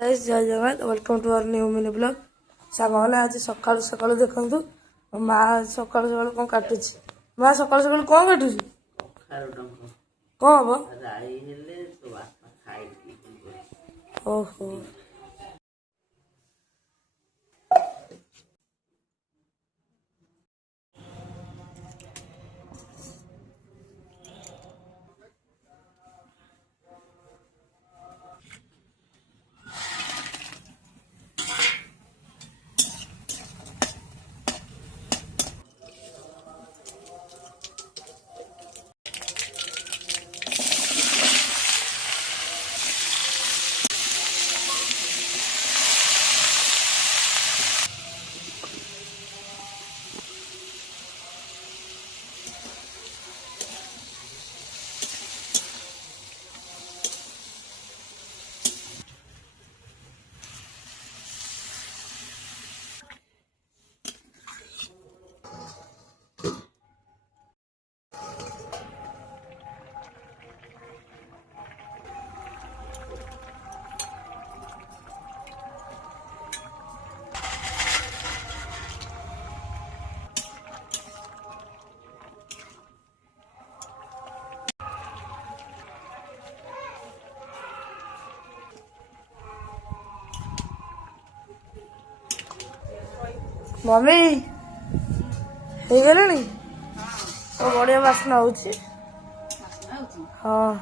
guys जय Jagannath welcome to our new mini blog सागवान आज सकाल सकाल देखु माँ सकाल सकाल कौन काटुची माँ सकाल सकाल कौन काटुची कौन हम ओहो मम्मी हो गलानी तो बढ़िया बास्ना होची हाँ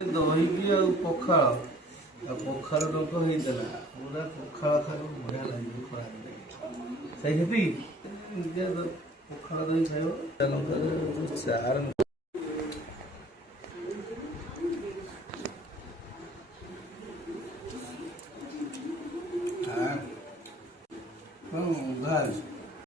दही की पखाल पखाल लोक होता पूरा पखाल खाई बढ़िया लगे खरा सही पखाल दही खाइब चार भाई